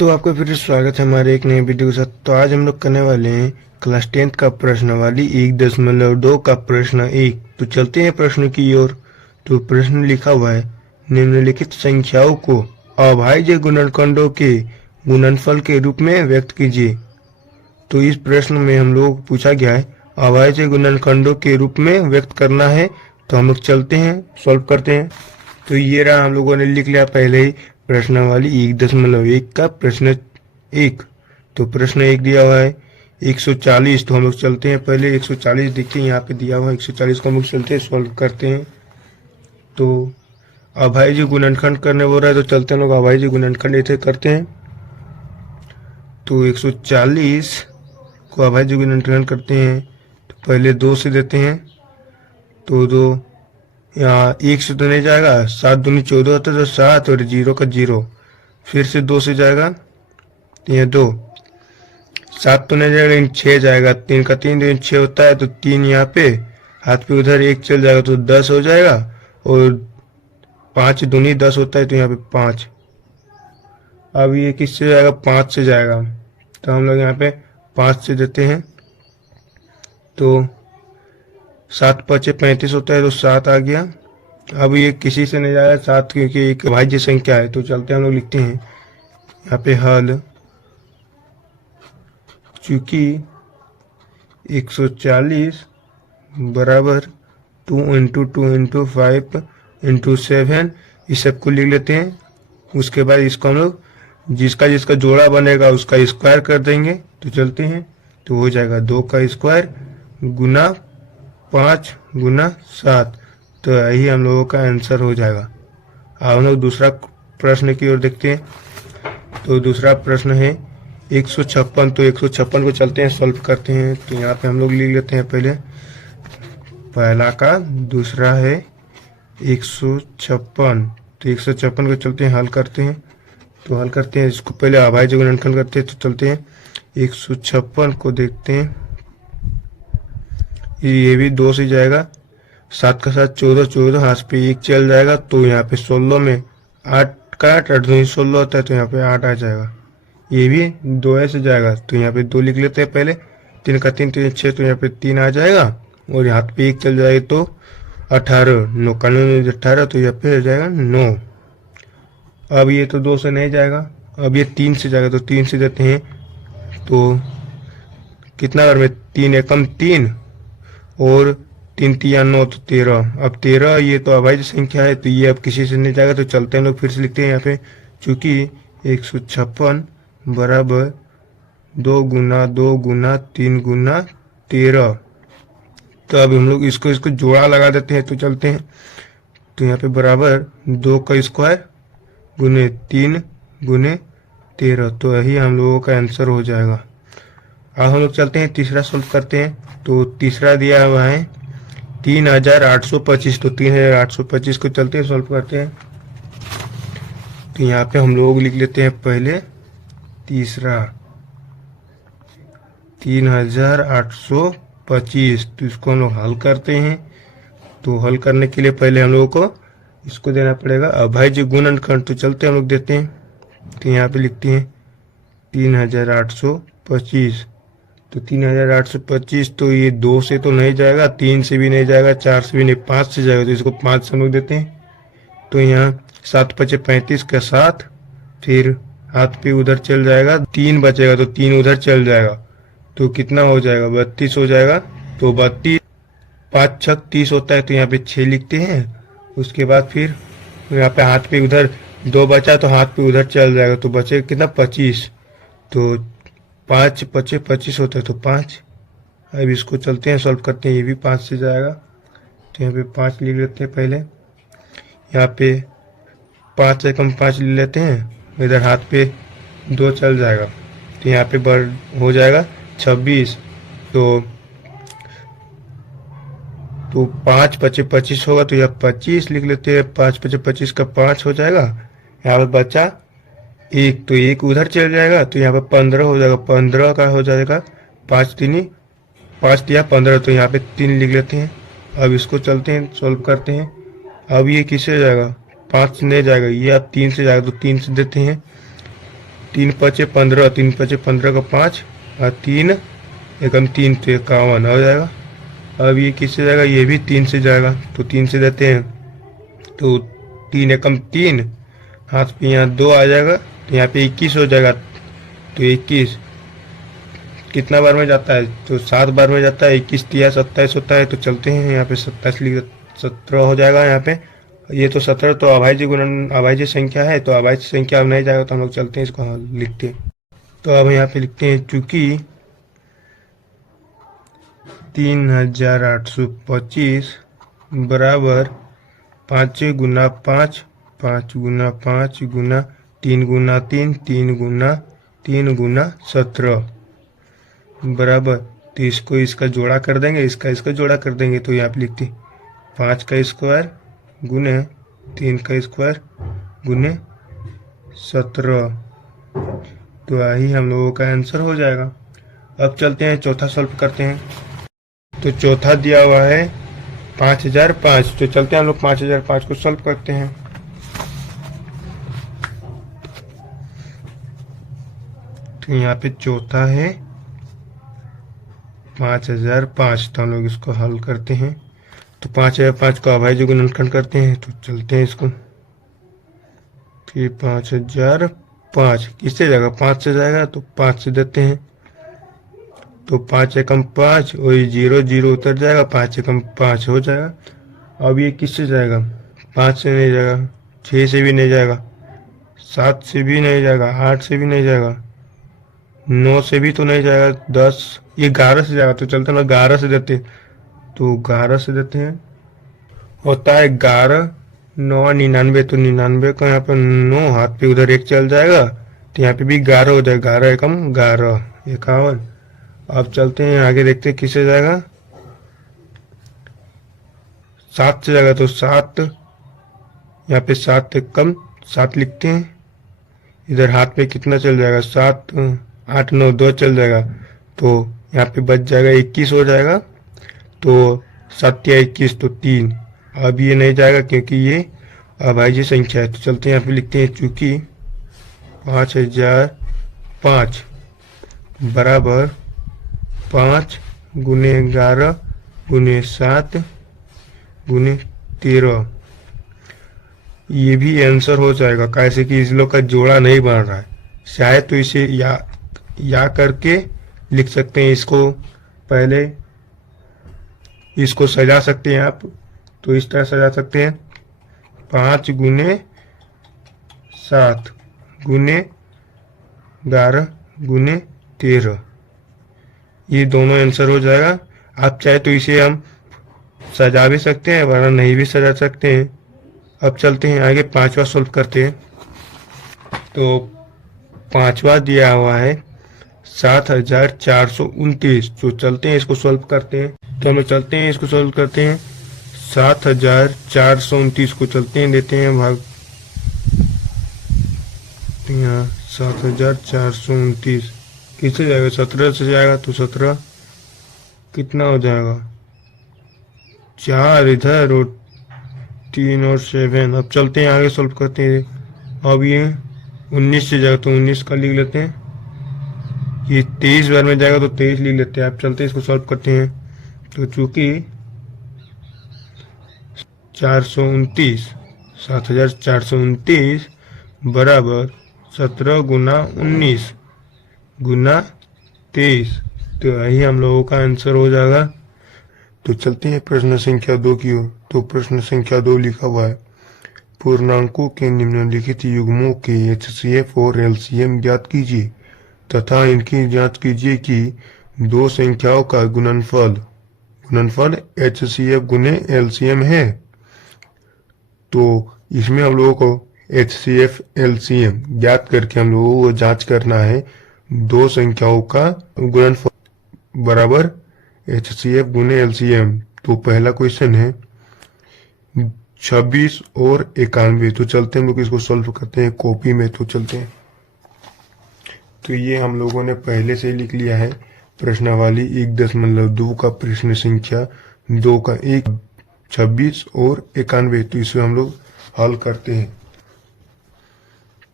तो आपका फिर स्वागत है हमारे एक नए वीडियो के साथ। तो आज हम लोग करने वाले हैं क्लास 10th का प्रश्नावली 1.2 का प्रश्न 1। तो चलते हैं प्रश्न की ओर। तो प्रश्न लिखा हुआ है, निम्नलिखित संख्याओं को अभाज्य गुणनखंडों के गुणनफल के रूप में व्यक्त कीजिए। तो इस प्रश्न में हम लोग को पूछा गया है अभाज्य गुणनखंडों के रूप में व्यक्त करना है। तो हम लोग चलते हैं, सॉल्व करते हैं। तो ये रहा, हम लोगों ने लिख लिया पहले ही प्रश्नावली 1.1 का प्रश्न 1। तो प्रश्न 1 दिया हुआ है 140। तो हम लोग चलते हैं पहले 140 देखिए यहाँ पे दिया हुआ है 140 को हम लोग चलते हैं, सॉल्व करते हैं। तो अभाज्य गुणनखंड करने बोल रहा है, तो चलते हैं लोग अभाज्य गुणनखंड ऐसे करते हैं। तो 140 को अभाज्य गुणनखंड करते हैं तो पहले 2 से देते हैं। तो 2 यहाँ 1 से तो नहीं जाएगा, 7 दूनी 14 होता है तो 7 और 0 का 0। फिर से 2 से जाएगा तो यहाँ 2, 7 तो नहीं जाएगा लेकिन 6 जाएगा, 3 का 3 लेकिन 6 होता है तो 3 यहाँ पे हाथ पे उधर 1 चल जाएगा तो 10 हो जाएगा। और 5 दूनी 10 होता है तो यहाँ पे 5। अब ये किससे जाएगा, 5 से जाएगा। तो हम लोग यहाँ पे 5 से देते हैं। तो 7 5 35 होता है तो 7 आ गया। अब ये किसी से नहीं जाएगा 7 क्योंकि एक अभाज्य संख्या है। तो चलते हम लोग लिखते हैं यहाँ पे हल, चूंकि 140 बराबर 2 × 2 × 5 × 7 इस सब को लिख लेते हैं। उसके बाद इसको हम लोग जिसका जिसका जोड़ा बनेगा उसका स्क्वायर कर देंगे। तो चलते हैं, तो हो जाएगा 2 का स्क्वायर गुना 5 गुना 7। तो यही हम लोगों का आंसर हो जाएगा। अब हम लोग दूसरा प्रश्न की ओर देखते हैं। तो दूसरा प्रश्न है 156। तो 156 को चलते हैं, सॉल्व करते हैं। तो यहाँ पे हम लोग लिख लेते हैं पहले पहला का, दूसरा है 156। तो 156 को चलते हैं, हल करते हैं। तो हल करते हैं, इसको पहले अभाज्य गुणनखंड करते हैं। तो चलते हैं 156 को देखते हैं, ये भी 2 से जाएगा, 7 का 7 14, 14 हाथ पे 1 चल जाएगा। तो यहाँ पे 16 में 8 का 8 16 होता है तो यहाँ पे 8 आ जाएगा। ये भी 2 से जाएगा तो यहाँ पे 2 लिख लेते हैं पहले। 3 का 3 3 6 तो यहाँ पे 3 आ जाएगा और यहाँ पे 1 चल जाएगा तो 18, 9 का 9 18 तो यहाँ पे आ जाएगा 9। अब ये तो 2 से नहीं जाएगा, अब ये 3 से जाएगा। तो 3 से देते हैं। तो कितना बार में 3 एकम 3 और 3 3 9 तो 13। अब 13 ये तो अभाज्य संख्या है तो ये अब किसी से नहीं जाएगा। तो चलते हैं लोग, फिर से लिखते हैं यहाँ पे, चूंकि 156 बराबर 2 × 2 × 3 × 13। तो अब हम लोग इसको जोड़ा लगा देते हैं। तो चलते हैं, तो यहाँ पे बराबर 2 का स्क्वायर गुने 3 गुने 13। तो यही हम लोगों का आंसर हो जाएगा। अब हम लोग चलते हैं तीसरा सॉल्व करते हैं। तो तीसरा दिया हुआ है 3825। तो 3825 को चलते हैं, सॉल्व करते हैं। तो यहाँ पे हम लोग लिख लेते हैं पहले तीसरा 3825। तो इसको हम लोग हल करते हैं। तो हल करने के लिए पहले हम लोगों को इसको देना पड़ेगा अभाज्य गुणनखंड। तो चलते हम लोग देते हैं। तो यहाँ पे लिखते हैं 3825। तो 3825 तो ये 2 से तो नहीं जाएगा, 3 से भी नहीं जाएगा, 4 से भी नहीं, 5 से जाएगा। तो इसको 5 से हम लोग देते हैं। तो यहाँ 7 5 35 का 7, फिर हाथ पे उधर चल जाएगा, 3 बचेगा तो 3 उधर चल जाएगा। तो कितना हो जाएगा, 32 हो जाएगा। तो 32, 5 6 30 होता है तो यहाँ पे 6 लिखते हैं। उसके बाद फिर यहाँ पे हाथ पे उधर 2 बचा तो हाथ पे उधर चल जाएगा तो बचेगा कितना, 25। तो 5 5 25 होता है तो 5। अब इसको चलते हैं, सॉल्व करते हैं। ये भी 5 से जाएगा तो यहाँ पे 5 लिख लेते हैं पहले। यहाँ पे 5 एकम 5 ले लेते हैं, इधर हाथ पे 2 चल जाएगा तो यहाँ पे बढ़ हो जाएगा 26। तो 5 5 25 होगा तो यहाँ 25 लिख लेते हैं। 5 5 25 का 5 हो जाएगा। यहाँ पे बचा 1 तो 1 उधर चल जाएगा तो यहाँ पे 15 हो जाएगा। 15 का हो जाएगा 5 3 5 दिया 15 तो यहाँ पे 3 लिख लेते हैं। अब इसको चलते हैं, सॉल्व करते हैं। अब ये किससे जाएगा, 5 से नहीं जाएगा, ये अब 3 से जाएगा तो 3 से देते हैं। 3 पचे 15, 3 पचे 15 का 5 और 3 एकम 3 तो 51 हो जाएगा। अब ये किससे जाएगा, ये भी 3 से जाएगा, तो 3 से देते हैं तो 3 एकम 3, हाथ पे यहाँ 2 आ जाएगा तो यहाँ पे 21 हो जाएगा। तो 21 कितना बार में जाता है, तो 7 बार में जाता है। 21 तिया 27 होता है, तो चलते हैं यहाँ पे 27 लिख 17 हो जाएगा यहाँ पे। ये तो 17 तो अभाज्य गुणन अभाज्य संख्या है, तो अभाज्य संख्या अब नहीं जाएगा, तो हम लोग चलते हैं इसको लिखते हैं। तो अब यहाँ पे लिखते हैं चूंकि 3825 बराबर 5 गुना 5, 5 गुना 5 गुना 3 गुना 3, 3 गुना 3 गुना 17 बराबर, तो इसको इसका जोड़ा कर देंगे, इसका जोड़ा कर देंगे, तो यहाँ पे लिखते 5 का स्क्वायर गुने 3 का स्क्वायर गुने 17, तो यही हम लोगों का आंसर हो जाएगा। अब चलते हैं चौथा सॉल्व करते हैं। तो चौथा दिया हुआ है 5005, तो चलते हैं हम लोग 5005 को सॉल्व करते हैं। तो यहाँ पे चौथा है 5005, तो हम लोग इसको हल करते हैं। तो 5005 को अभाज्य गुणनखंड करते हैं, तो चलते हैं इसको। फिर 5005 किससे जाएगा, 5 से जाएगा, तो 5 से देते हैं। तो 5 एकम 5, वही 0 0 उतर जाएगा, 5 एकम 5 हो जाएगा। अब ये किससे जाएगा, 5 से नहीं जाएगा, 6 से भी नहीं जाएगा, 7 से भी नहीं जाएगा, 8 से भी नहीं जाएगा, 9 से भी तो नहीं जाएगा, 10 ये 11 से जाएगा, तो चलते हैं 11 से देते हैं। तो 11 से देते हैं, होता है 11 9 99, तो 99 का यहाँ पर 9 हाथ पे उधर 1 चल जाएगा, तो यहाँ पे भी 11 हो जाएगा, 11 एकम 11 51। अब चलते हैं आगे, देखते हैं किससे जाएगा, 7 से जाएगा, तो 7 यहाँ पे 7 एकम 7 लिखते हैं, इधर हाथ पे कितना चल जाएगा, 7 8 9 2 चल जाएगा, तो यहाँ पे बच जाएगा 21 हो जाएगा। तो 7 या 21 तो 3, अब ये नहीं जाएगा क्योंकि ये अभाज्य संख्या है, तो चलते हैं यहाँ पे लिखते हैं चूंकि 5005 बराबर 5 गुने 11 गुने 7 गुने 13, ये भी आंसर हो जाएगा। कैसे कि इस लोग का जोड़ा नहीं बन रहा है, शायद तो इसे या करके लिख सकते हैं, इसको पहले इसको सजा सकते हैं आप, तो इस तरह सजा सकते हैं 5 गुने 7 गुने 11 गुने 13, ये दोनों आंसर हो जाएगा। आप चाहे तो इसे हम सजा भी सकते हैं, वरना नहीं भी सजा सकते हैं। अब चलते हैं आगे, पांचवा सॉल्व करते हैं। तो पांचवा दिया हुआ है 7429, तो चलते हैं इसको सॉल्व करते हैं। तो हम लोग चलते हैं इसको सॉल्व करते हैं। 7429 को चलते हैं, देते हैं भाग, यहाँ 7429 किससे जाएगा, 17 से जाएगा, तो 17 कितना हो जाएगा, 4 इधर और 3 और 7। अब चलते हैं आगे सॉल्व करते हैं। अब ये 19 से जाएगा, तो 19 का लिख लेते हैं। ये 23 बार में जाएगा, तो 23 लिख लेते हैं। अब चलते हैं इसको सॉल्व करते हैं। तो चूंकि 429 7429 बराबर 17 गुना 19 गुना 23, तो यही हम लोगों का आंसर हो जाएगा। तो चलते हैं प्रश्न संख्या 2 की ओर। तो प्रश्न संख्या 2 लिखा हुआ है, पूर्णांकों के निम्नलिखित युग्मों के HCF और LCM ज्ञात कीजिए तथा इनकी जांच कीजिए कि दो संख्याओं का गुणनफल HCF गुने LCM है। तो इसमें हम लोगों को HCF LCM ज्ञात करके हम लोगों को जांच करना है दो संख्याओं का गुणनफल बराबर HCF गुने LCM। तो पहला क्वेश्चन है 26 और 91। तो चलते हैं हम लोग इसको सॉल्व करते हैं कॉपी में। तो चलते हैं, तो ये हम लोगों ने पहले से ही लिख लिया है प्रश्नावली 1.2 का प्रश्न संख्या 2 का 1 26 और 91। तो इसे हम लोग हल करते हैं।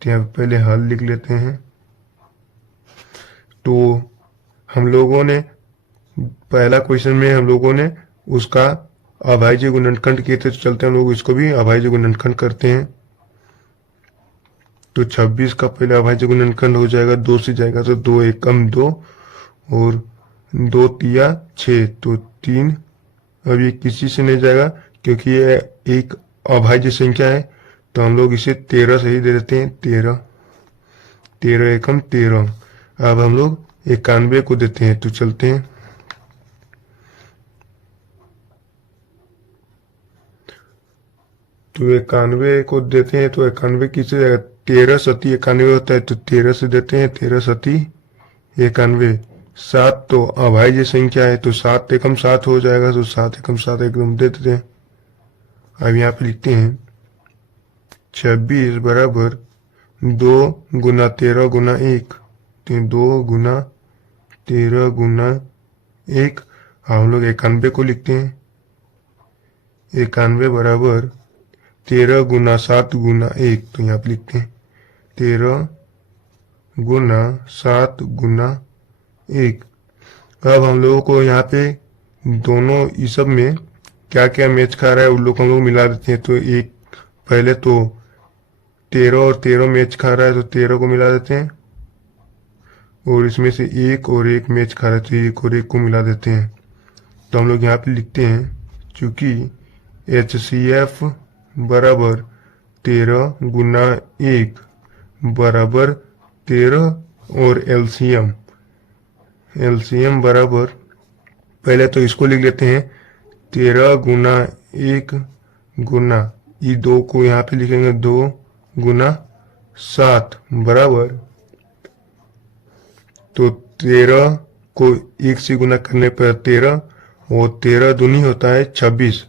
तो यहाँ पहले हल लिख लेते हैं। तो हम लोगों ने पहला क्वेश्चन में हम लोगों ने उसका अभाज्य गुणनखंड किए थे, तो चलते हम लोग इसको भी अभाज्य गुणनखंड करते हैं। तो 26 का पहले अभाज्य गुणनखंड हो जाएगा, 2 से जाएगा तो 2 एकम 2 और 2 तिया 6, तो 3। अब ये किसी से नहीं जाएगा क्योंकि ये एक अभाज्य संख्या है, तो हम लोग इसे 13 से ही दे देते हैं। 13 एकम 13। अब हम लोग 91 को देते हैं, तो चलते हैं। तो 91 को देते हैं, तो 91 किससे जाएगा? 13 सती 91 होता है, तो 13 से देते हैं। 13 सती 91। 7 तो अभाज्य संख्या है, तो 7 एकम 7 हो जाएगा, तो 7 एकम 7 एकदम दे देते हैं। अब यहाँ पे लिखते हैं 26 बराबर 2 गुना 13 गुना 1, तो 2 गुना 13 गुना 1। हम लोग 91 को लिखते हैं। 91 बराबर 13 गुना 7 गुना 1, तो यहाँ पे लिखते हैं 13 गुना 7 गुना 1। अब हम लोगों को यहाँ पे दोनों इस सब में क्या क्या मैच खा रहा है उन लोग हम लोग मिला देते हैं। तो एक पहले तो 13 और 13 मैच खा रहा है, तो 13 को मिला देते हैं, और इसमें से 1 और 1 मैच खा रहा है, तो 1 और 1 को मिला देते हैं। तो हम लोग यहाँ पे लिखते हैं चूंकि HCF बराबर 13 गुना 1 बराबर 13 और LCM बराबर, पहले तो इसको लिख लेते हैं 13 गुना 1 गुना ये 2 को यहाँ पे लिखेंगे 2 गुना 7 बराबर, तो 13 को 1 से गुना करने पर 13 और 13 दूनी होता है 26,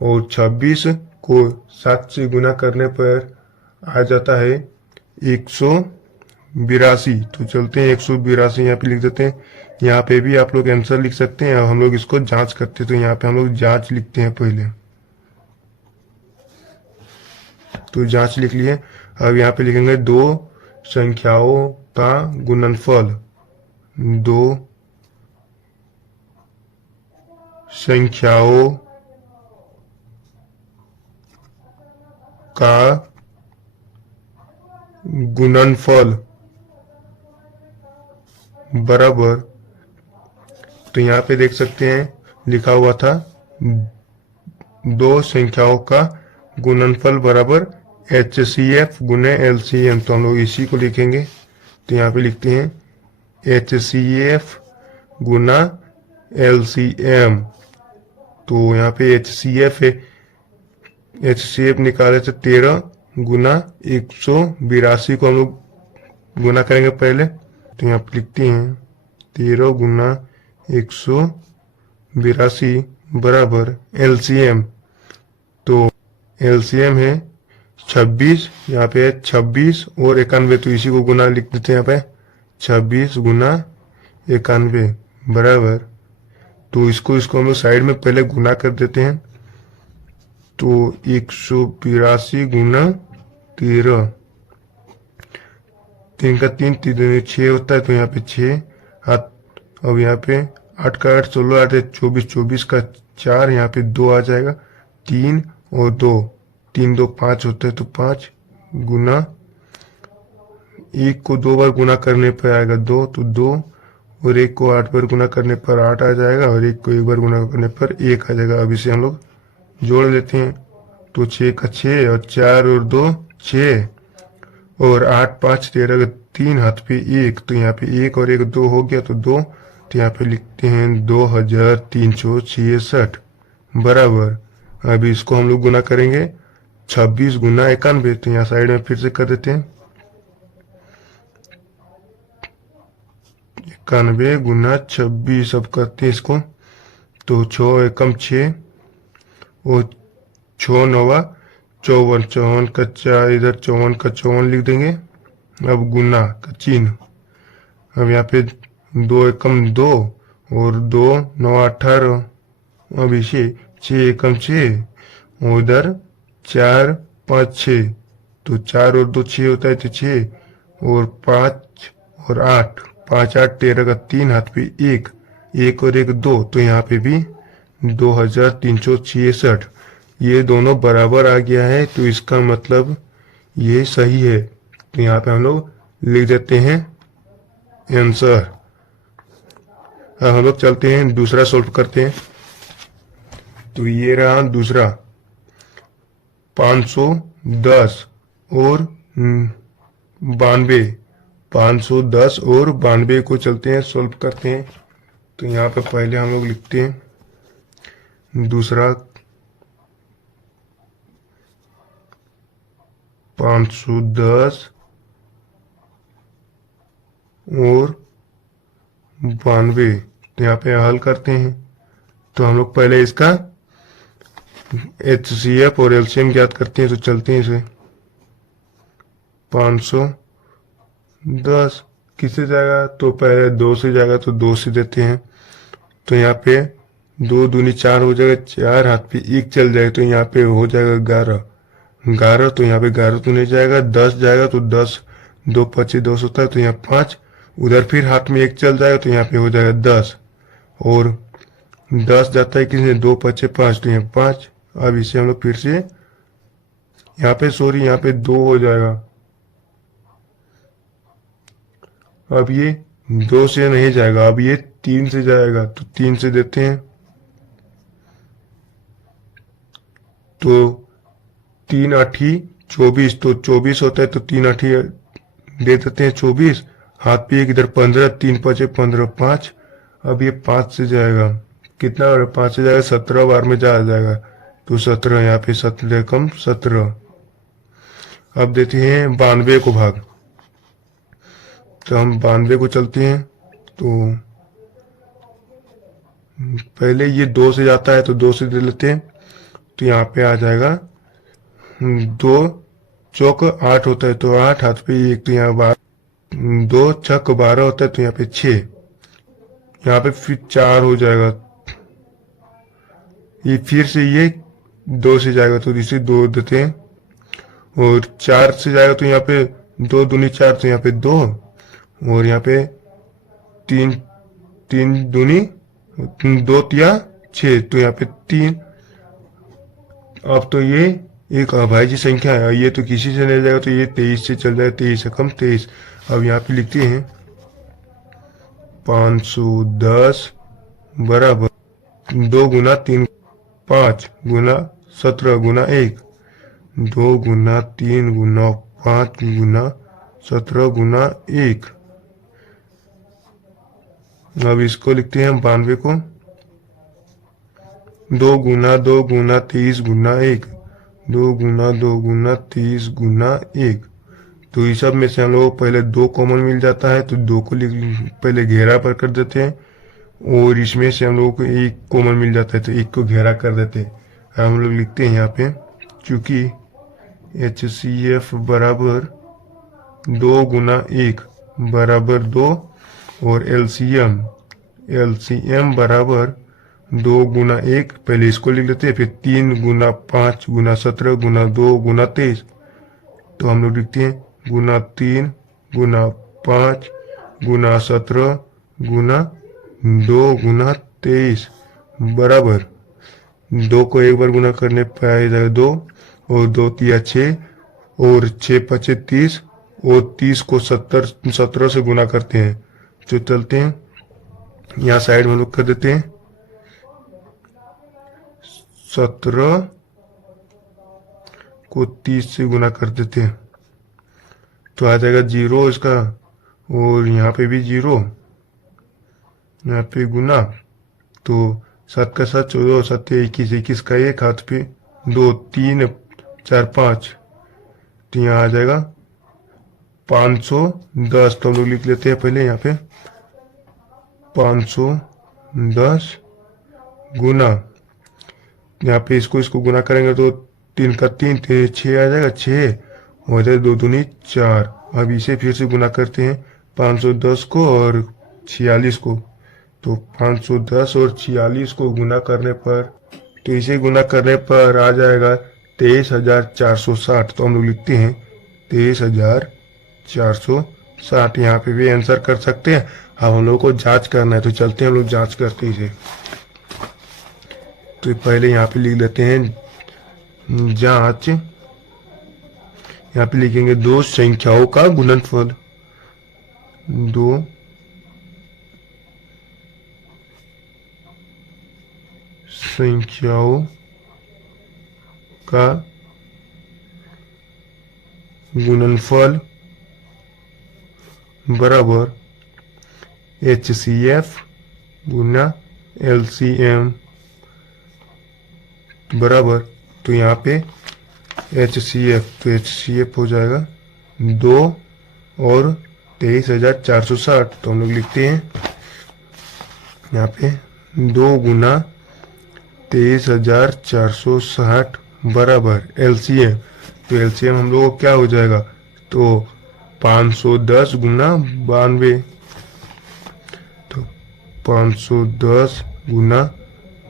और 26 को 7 से गुना करने पर आ जाता है 182। तो चलते हैं 182 यहाँ पे लिख देते हैं। यहाँ पे भी आप लोग आंसर लिख सकते हैं। अब हम लोग इसको जांच करते हैं, तो यहाँ पे हम लोग जांच लिखते हैं पहले। तो जांच लिख लिए। अब यहाँ पे लिखेंगे 2 संख्याओं का गुणनफल, 2 संख्याओं का गुणनफल बराबर, तो यहाँ पे देख सकते हैं लिखा हुआ था 2 संख्याओं का गुणनफल बराबर HCF गुने LCM, तो हम लोग इसी को लिखेंगे। तो यहाँ पे लिखते हैं HCF गुना LCM। तो यहाँ पे HCF है, HCF निकाले थे 13 गुना 182 को हम लोग गुना करेंगे पहले। तो यहाँ पे लिखते हैं 13 गुना 182 बराबर LCM। तो LCM है 26, यहाँ पे है 26 और 91, तो इसी को गुना लिख देते हैं यहाँ पे 26 गुना 91 बराबर, तो इसको हम लोग साइड में पहले गुना कर देते हैं। तो 182 गुना 13, 3 का 3 3 6 होता है, तो यहाँ पे 6 हाथ। अब यहाँ पे 8 का 8 16 8 24, 24 का 4, यहाँ पे 2 आ जाएगा, 3 और 2, 3 2 5 होता है, तो 5 गुना 1 को 2 बार गुना करने पर आएगा 2, तो 2, और 1 को 8 बार गुना करने पर 8 आ जाएगा, और 1 को 1 बार गुना करने पर 1 आ जाएगा। अब इसे हम लोग जोड़ लेते हैं। तो 6 का 6 और 4 और 2 6, और 8 5 13 का 3 हाथ पे 1, तो यहाँ पे 1 और 1 2 हो गया, तो 2, तो यहाँ पे लिखते हैं 2366 बराबर। अभी इसको हम लोग गुना करेंगे 26 गुना 91, तो यहाँ साइड में फिर से कर देते हैं 91 गुना 26। अब करते हैं इसको, तो 6 एकम 6 और 6 9 54, 54 का 4 इधर 54 का 54 लिख देंगे। अब गुना का चिन्ह, अब यहाँ पे 2 एकम 2 और 2 9 18, अब इसे 6 एकम 6, उधर 4 5 6, तो 4 और 2 6 होता है, तो 6 और 5 और 8, 5 8 13 का 3 हाथ पे 1, 1 और 1 2, तो यहाँ पे भी 2366। ये दोनों बराबर आ गया है, तो इसका मतलब ये सही है। तो यहाँ पे हम लोग लिख देते हैं आंसर। अब हम लोग चलते हैं दूसरा सॉल्व करते हैं। तो ये रहा दूसरा, 510 और 92, 510 और 92 को चलते हैं सॉल्व करते हैं। तो यहाँ पे पहले हम लोग लिखते हैं दूसरा 510 और 92, तो यहाँ पे हल करते हैं। तो हम लोग पहले इसका HCF और LCM ज्ञात करते हैं। तो चलते हैं इसे, 510 किससे जाएगा, तो पहले 2 से जाएगा, तो 2 से देते हैं। तो यहाँ पे 2 दूनी 4 हो जाएगा, 4 हाथ पे 1 चल जाएगा, तो यहाँ पे हो जाएगा 11, तो यहाँ पे 11 तो नहीं जाएगा, 10 जाएगा, तो 10, 2 25 10 होता है, तो यहाँ 5, उधर फिर हाथ में 1 चल जाएगा, तो यहाँ पे हो जाएगा 10, और 10 जाता है किसने, 2 25 5, तो यहाँ 5। अब इसे हम लोग फिर से यहाँ पे यहाँ पे 2 हो जाएगा। अब ये 2 से नहीं जाएगा, अब ये 3 से जाएगा, तो 3 से देते हैं। तो 3 8 24, तो 24 होता है, तो 3 8 दे देते हैं 24, हाथ पे 1 इधर 15, 3 5 15 5। अब ये 5 से जाएगा, कितना और 5 से जाएगा, 17 बार में जा जाएगा, तो 17, यहाँ पे 17 कम 17। अब देते हैं 92 को भाग, तो हम 92 को चलते हैं। तो पहले ये 2 से जाता है, तो 2 से दे लेते हैं। तो यहाँ पे आ जाएगा 2 चौक 8 होता है, तो 8 हाथ पे 1, तो यहाँ 2 छक 12 होता है, तो यहाँ पे 6, यहाँ पे फिर 4 हो जाएगा। ये फिर से ये 2 से जाएगा, तो इसे 2 देते हैं, और 4 से जाएगा, तो यहाँ पे 2 दूनी 4, तो यहाँ पे 2, और यहाँ पे 3 दूनी 2 तिया 6, तो यहाँ पे 3। अब तो ये एक अभाज्य संख्या है, ये तो किसी से नहीं जाएगा, तो ये 23 से चल जाएगा, 23 से कम 23। अब यहाँ पे लिखते हैं 510 बराबर 2 गुना 3 5 गुना 17 गुना 1, 2 गुना 3 गुना 5 गुना 17 गुना 1। अब इसको लिखते हैं हम 92 को, 2 गुना 2 गुना 23 गुना 1, 2 गुना 2 गुना 30 गुना 1। तो इस सब में से हम लोग को पहले 2 कॉमन मिल जाता है, तो 2 को पहले घेरा पर कर देते हैं, और इसमें से हम लोगों को 1 कॉमन मिल जाता है, तो 1 को घेरा कर देते हैं। हम लोग लिखते हैं यहाँ पे, चूंकि HCF बराबर 2 गुना 1 बराबर 2, और LCM बराबर 2 गुना 1, पहले इसको लिख लेते हैं, फिर 3 गुना 5 गुना 17 गुना 2 गुना 23। तो हम लोग लिखते हैं गुना 3 गुना 5 गुना 17 गुना 2 गुना 23 बराबर 2 को एक बार गुना करने पर आ जाएगा 2, और 2 तिया 6, और 6 5 30, और 30 को 17 से गुना करते हैं। तो चलते हैं यहाँ साइड में हम लोग कर देते हैं 17 को 30 से गुना कर देते हैं, तो आ जाएगा 0 इसका, और यहाँ पे भी 0, यहाँ पे गुना, तो 7 का 7 14, 7 21, 21 का 1 हाथ पे 2 3 4 5, तो यहाँ आ जाएगा 510। तो हम लोग लिख लेते हैं पहले यहाँ पे 510 गुना, यहाँ पे इसको गुना करेंगे, तो 3 का 3 6 आ जाएगा, 6 हो जाए 2 दूनी 4। अब इसे फिर से गुना करते हैं 510 को और 46 को, तो 510 और 46 को गुना करने पर, तो इसे गुना करने पर आ जाएगा 23,460। तो हम लोग लिखते हैं 23,460। 60। यहाँ पे भी आंसर कर सकते हैं। अब हम लोग को जांच करना है, तो चलते हैं हम लोग जांच करते हैं इसे। तो पहले यहाँ पे लिख लेते हैं जांच। यहाँ पे लिखेंगे दो संख्याओं का गुणनफल। दो संख्याओं का गुणनफल बराबर HCF गुना LCM बराबर, तो यहाँ पे HCF, तो HCF हो जाएगा 2 और 23,460। तो हम लोग लिखते हैं यहाँ पे 2 गुना 23,460 बराबर LCM। तो LCM हम लोग को क्या हो जाएगा, तो 510 गुना 92। तो 510 गुना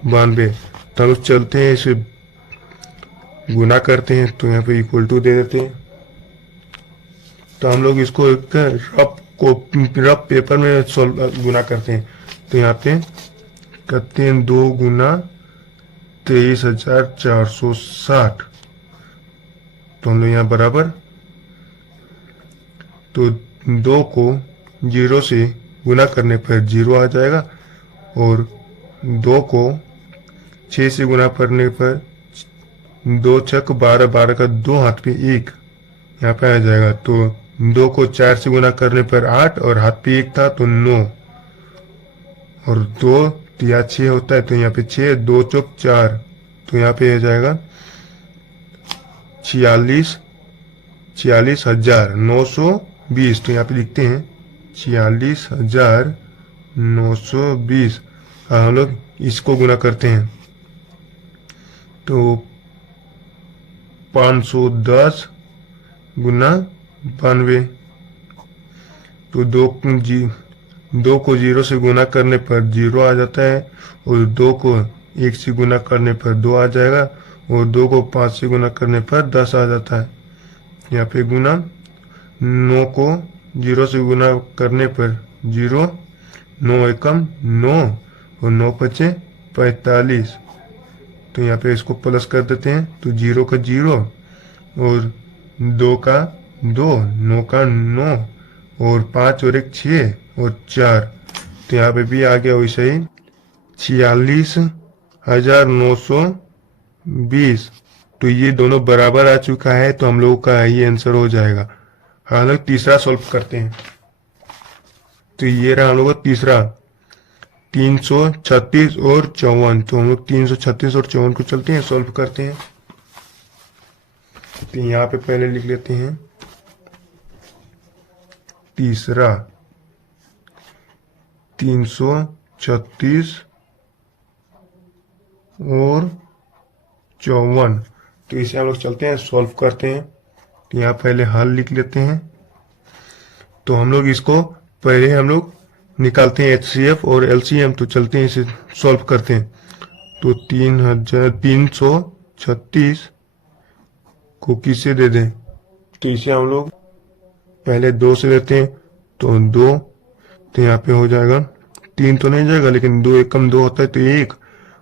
92। तो हम लोग चलते हैं, इसे गुना करते हैं, तो यहाँ पे इक्वल टू दे देते हैं। तो हम लोग इसको एक रफ पेपर में गुना करते हैं। तो यहाँ पे करते हैं 2 गुना 23,460। तो हम लोग यहाँ बराबर, तो 2 को 0 से गुना करने पर 0 आ जाएगा, और 2 को 6 से गुना करने पर 2 छक 12, 12 का 2 हाथ पे 1 यहाँ पे आ जाएगा। तो 2 को 4 से गुना करने पर 8, और हाथ पे 1 था तो 9, और 2 या 6 होता है, तो यहाँ पे 6, 2 चौक 4, तो यहाँ पे आ जाएगा 46,920। तो यहाँ पे लिखते हैं 46,920। हम लोग इसको गुना करते हैं, तो 510 गुना 92। तो 2 को 0 से गुना करने पर 0 आ जाता है, और 2 को 1 से गुना करने पर 2 आ जाएगा, और 2 को 5 से गुना करने पर 10 आ जाता है। यहाँ पे गुना 9 को 0 से गुना करने पर 0, 9 एकम 9, और 9 पचे 45। तो यहाँ पे इसको प्लस कर देते हैं, तो 0 का 0, और 2 का 2, 9 का 9, और 5 और 1 6, और 4। तो यहाँ पे भी आ गया वैसे ही 46,920। तो ये दोनों बराबर आ चुका है, तो हम लोगों का ये आंसर हो जाएगा। हम लोग तीसरा सॉल्व करते हैं। तो ये रहा हम लोग का तीसरा, 336 और 54। तो हम लोग 336 और 54 को चलते हैं, सॉल्व करते हैं। तो यहाँ पे पहले लिख लेते हैं तीसरा, 336 और 54। तो इसे हम लोग चलते हैं, सॉल्व करते हैं। तो यहाँ पहले हल लिख लेते हैं। तो हम लोग इसको पहले हम लोग निकालते हैं HCF और LCM। तो चलते हैं, इसे सॉल्व करते हैं। तो 336 को किससे दे दें, तो इसे हम लोग पहले 2 से देते हैं, तो 2। तो यहाँ पे हो जाएगा 3 तो नहीं जाएगा, लेकिन 2 एकम 2 होता है, तो 1,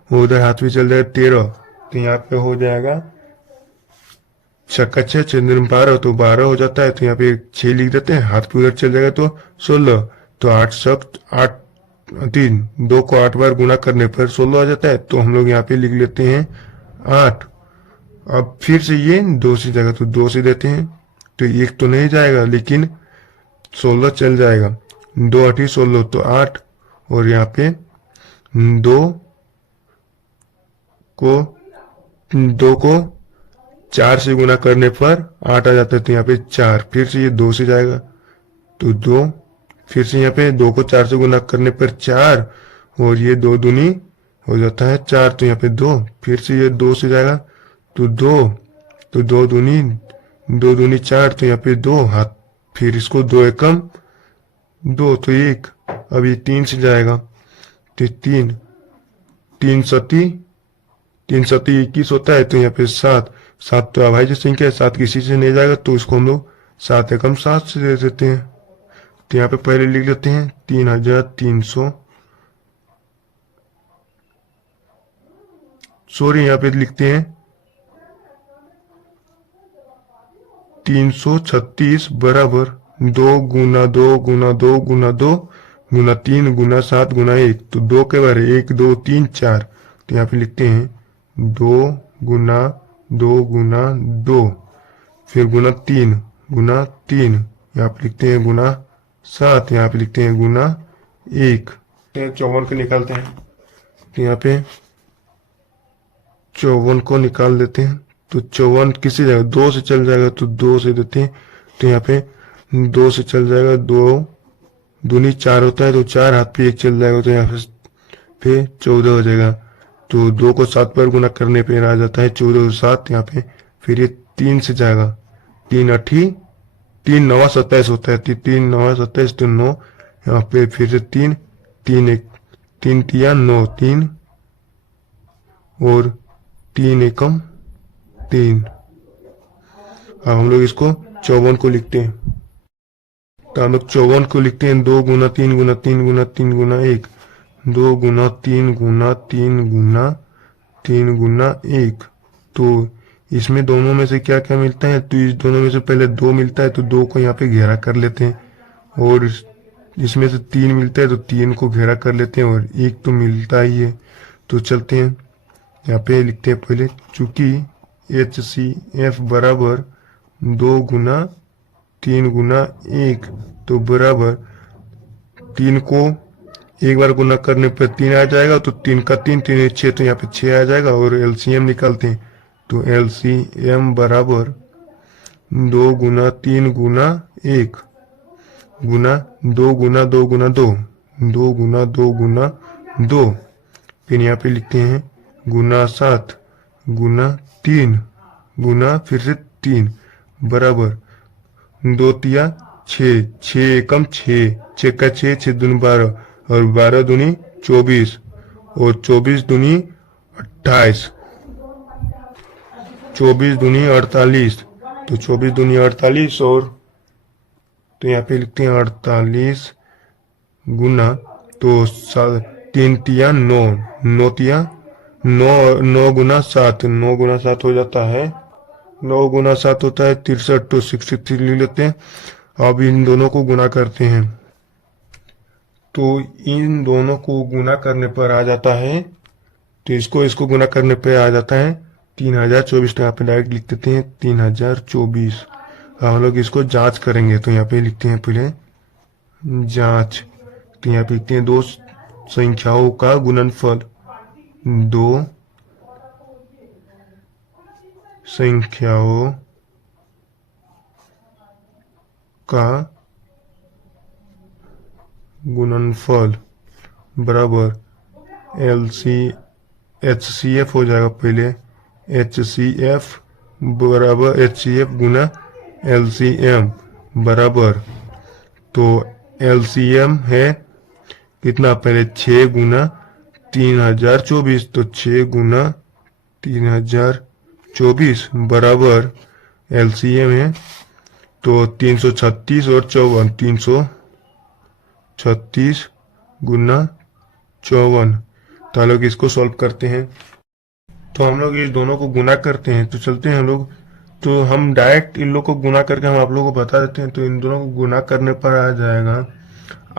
उधर हाथ में चल जाएगा 13। तो यहाँ पे हो जाएगा छक्का 6, 6 12, तो 12 हो जाता है। तो यहाँ पे 6 लिख देते हैं, हाथ पे उधर चल जाएगा तो 16। तो 8 सख्त 8 3, 2 को 8 बार गुना करने पर 16 आ जाता है। तो हम लोग यहाँ पे लिख लेते हैं 8। अब फिर से ये 2 से जाएगा, तो 2 से देते हैं, तो 1 तो नहीं जाएगा, लेकिन 16 चल जाएगा। 2 8 16, तो 8, और यहाँ पे 2 को 4 से गुना करने पर 8 आ जाता है। तो यहाँ पे 4, फिर से ये 2 से जाएगा, तो 2, फिर से यहाँ पे 2 को 4 से गुना करने पर 4, और ये 2 दूनी हो जाता है 4। तो यहाँ पे 2, फिर से ये 2 से जाएगा, तो 2, तो 2 दूनी 4। तो यहाँ पे 2 हाथ, फिर इसको 2 एकम 2, तो 1। अब ये 3 से जाएगा, तो 3, 3 सती 21 होता है। तो यहाँ पे 7 तो अभाज्य संख्या है, 7 किसी से नहीं जाएगा, तो उसको हम लोग 7 एकम 7 से दे देते हैं। तो यहाँ पे पहले लिख लेते हैं 3300, सॉरी यहाँ पे लिखते हैं 336 बराबर 2 गुना 2 गुना 2 गुना 2 गुना 3 गुना 7 गुना 1। तो 2 के बारे 1 2 3 4, तो यहाँ पे लिखते हैं 2 गुना 2 गुना 2, फिर गुना 3 यहाँ पे लिखते हैं गुना 7, यहाँ पे लिखते हैं गुना 1। 54 को निकालते हैं, तो यहाँ पे 54 को निकाल देते हैं। तो 54 किसी जगह 2 से चल जाएगा तो 2 से देते हैं, तो यहाँ पे 2 से चल जाएगा, 2 दूनी 4 होता है तो 4 हाथ पे 1 चल जाएगा, तो यहाँ पे 14 हो जाएगा। तो 2 को 7 बार गुना करने पे आ जाता है 14 और 7 यहाँ पे। फिर ये 3 से जाएगा, 3 8 3 9 27 होता है, 3 9 27 तो 9, यहाँ पे फिर से 3 3 1 3 तिया 9 3 और 3 एकम 3। अब हम लोग इसको 54 को लिखते हैं, तो हम लोग 54 को लिखते हैं 2 गुना 3 गुना 3 गुना 3 गुना 1, 2 गुना 3 गुना 3 गुना 3 गुना 1। तो इसमें दोनों में से क्या क्या मिलता है, तो इस दोनों में से पहले 2 मिलता है तो 2 को यहाँ पे घेरा कर लेते हैं, और इसमें से 3 मिलता है तो 3 को घेरा कर लेते हैं, और 1 तो मिलता ही है। तो चलते हैं यहाँ पे लिखते हैं पहले, चूंकि HCF बराबर 2 गुना 3 गुना 1, तो बराबर 3 को एक बार गुना करने पर 3 आ जाएगा, तो 3 का 3 3 6, तो यहाँ पे 6 आ जाएगा। और LCM निकालते हैं, तो LCM बराबर 2 गुना 3 गुना 1 गुना 2 गुना 2 गुना 2, 2 गुना 2 गुना 2, फिर यहाँ पे लिखते हैं गुना 7 गुना 3 गुना फिर से 3 बराबर 2 तिया 6, 6 एकम 6, 6 का 6, 6 दूनी 12 और 12 दूनी 24 और 24 दूनी 28, 24 दूनी 48, तो 24 दूनी 48 और तो यहाँ पे लिखते हैं 48 गुना, तो 3 तिया 9, 9 तिया 9, 9 गुना 7, 9 गुना 7 हो जाता है, 9 गुना 7 होता है 63, तो 63 ले लेते हैं। अब इन दोनों को गुना करते हैं, तो इन दोनों को गुना करने पर आ जाता है, तो इसको गुना करने पर आ जाता है 3024। तो यहाँ पे डायरेक्ट लिख देते हैं 3024। हम लोग इसको जांच करेंगे, तो यहाँ पे लिखते हैं पहले जांच, तो यहाँ पे लिखते हैं 2 संख्याओं का गुणनफल, 2 संख्याओं का गुणनफल बराबर HCF हो जाएगा पहले, HCF बराबर HCF गुना LCM बराबर, तो LCM है कितना, पहले 6 गुना 3024, तो 6 गुना 3024 बराबर LCM है तो 336 और 54, 336 गुना 54। तो हम लोग इसको सॉल्व करते हैं, तो हम लोग इस दोनों को गुना करते हैं। तो चलते हैं हम लोग, तो हम डायरेक्ट इन लोग को गुना करके हम आप लोगों को बता देते हैं। तो इन दोनों को गुना करने पर आ जाएगा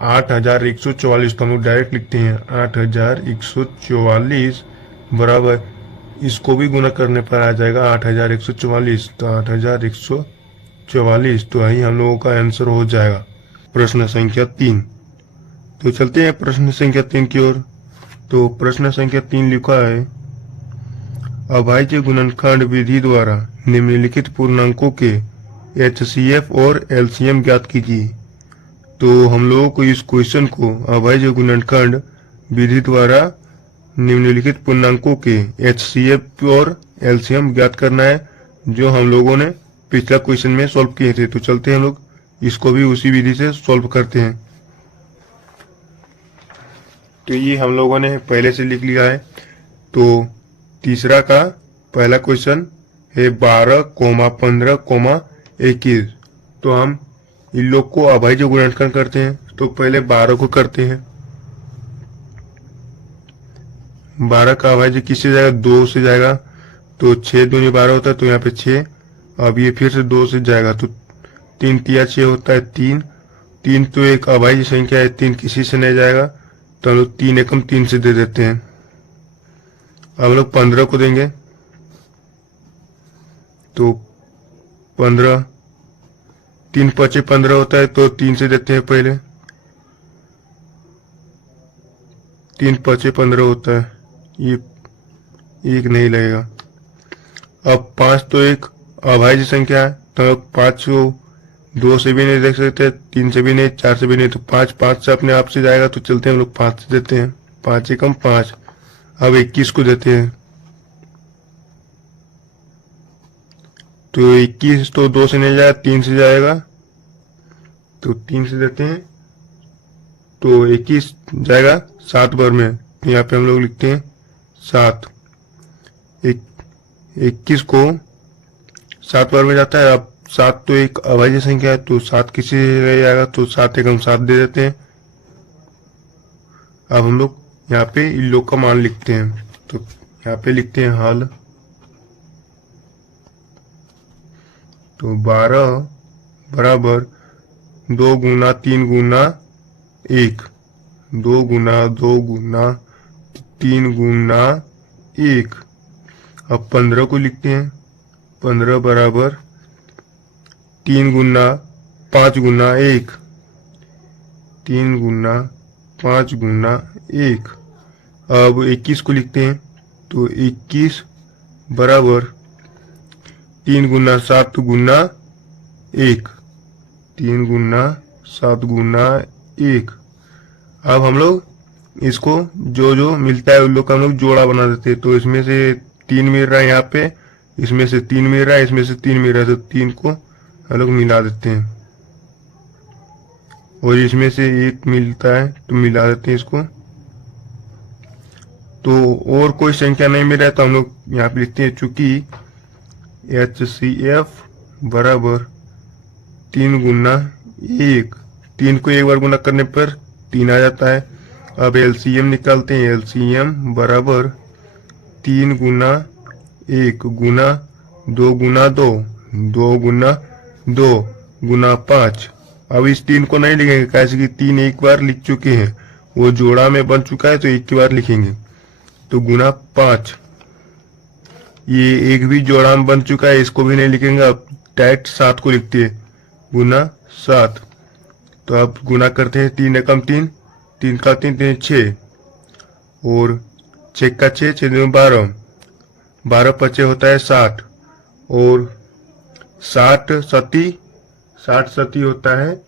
8144। तो हम लोग डायरेक्ट लिखते हैं 8144 बराबर, इसको भी गुना करने पर आ जाएगा 8144, तो 8144, तो यही हम लोगों का आंसर हो जाएगा प्रश्न संख्या 3। तो चलते हैं प्रश्न संख्या 3 की ओर। तो प्रश्न संख्या 3 लिखा है, अभाज्य गुणनखंड विधि द्वारा निम्नलिखित पूर्णांकों के HCF और LCM ज्ञात कीजिए। तो हम लोगों को इस क्वेश्चन को अभाज्य गुणनखंड विधि द्वारा निम्नलिखित पूर्णांकों के HCF और LCM ज्ञात करना है, जो हम लोगों ने पिछला क्वेश्चन में सॉल्व किए थे। तो चलते हैं हम लोग इसको भी उसी विधि से सॉल्व करते हैं। तो ये हम लोगों ने पहले से लिख लिया है। तो तीसरा का पहला क्वेश्चन है 12, 15, 21। तो हम इन लोग को अभाज्य गुणनखंड करते हैं। तो पहले 12 को करते हैं। 12 का अभाज्य किससे जाएगा? 2 से जाएगा। तो 6 दूनी 12 होता है, तो यहाँ पे 6। अब ये फिर से 2 से जाएगा, तो 3 तिया 6 होता है 3। 3 तो एक अभाज्य संख्या है, 3 किसी से नहीं जाएगा, तो हम लोग 3 एकम 3 से दे देते हैं। अब हम लोग 15 को देंगे, तो 15, 3 5 15 होता है, तो 3 से देते हैं पहले। 3 5 15 होता है, ये एक नहीं लगेगा। अब 5 तो एक अभाज्य संख्या है, तो 5 को 2 से भी नहीं देख सकते, 3 से भी नहीं, 4 से भी नहीं, तो 5 से अपने आप से जाएगा, तो चलते हैं हम लोग 5 से देते हैं। 5 एकम 5। अब 21 को देते हैं, तो 21 तो 2 से नहीं जाएगा, 3 से जाएगा, तो 3 से देते हैं, तो 21 जाएगा 7 बार में, तो यहाँ पे हम लोग लिखते हैं 7। 21 को 7 बार में जाता है। अब 7 तो एक अभाज्य संख्या है, तो 7 किसी से रह जाएगा, तो 7 एकम 7 दे देते हैं। अब हम लोग यहाँ पे इन लोग का मान लिखते हैं, तो यहाँ पे लिखते हैं हल। तो 12 बराबर 2 गुना 3 गुना 1, 2 गुना 2 गुना 3 गुना 1। अब 15 को लिखते हैं। 15 बराबर 3 गुना 5 गुना 1, 3 गुना 5 गुना 1। अब 21 को लिखते हैं, तो 21 बराबर 3 गुना 7 गुना 1, 3 गुना 7 गुना 1। अब हम लोग इसको जो जो मिलता है उन लोग का हम लोग जोड़ा बना देते हैं। तो इसमें से 3 मिल रहा है यहाँ पे, इसमें से 3 मिल रहा है, इसमें से 3 मिल रहा है, तो 3 को हम लोग मिला देते हैं। और इसमें से 1 मिलता है, तो मिला देते हैं इसको। तो और कोई संख्या नहीं मिल रहा है, तो हम लोग यहाँ पे लिखते हैं, चूंकि HCF बराबर 3 गुना 1। 3 को एक बार गुना करने पर 3 आ जाता है। अब LCM निकालते हैं। LCM बराबर 3 गुना 1 गुना 2 गुना 2, 2 गुना 2 गुना 5। अब इस 3 को नहीं लिखेंगे, कैसे कि 3 एक बार लिख चुके हैं, वो जोड़ा में बन चुका है, तो एक ही बार लिखेंगे। तो गुना 5, ये एक भी जोड़ा में बन चुका है, इसको भी नहीं लिखेंगे। अब डायरेक्ट 7 को लिखते हैं, गुना 7। तो अब गुना करते हैं, 3 एकम 3, 3 का 3 3 6, और 6 का 6 6 2 12, 12 5 होता है 60, और 60 सती होता है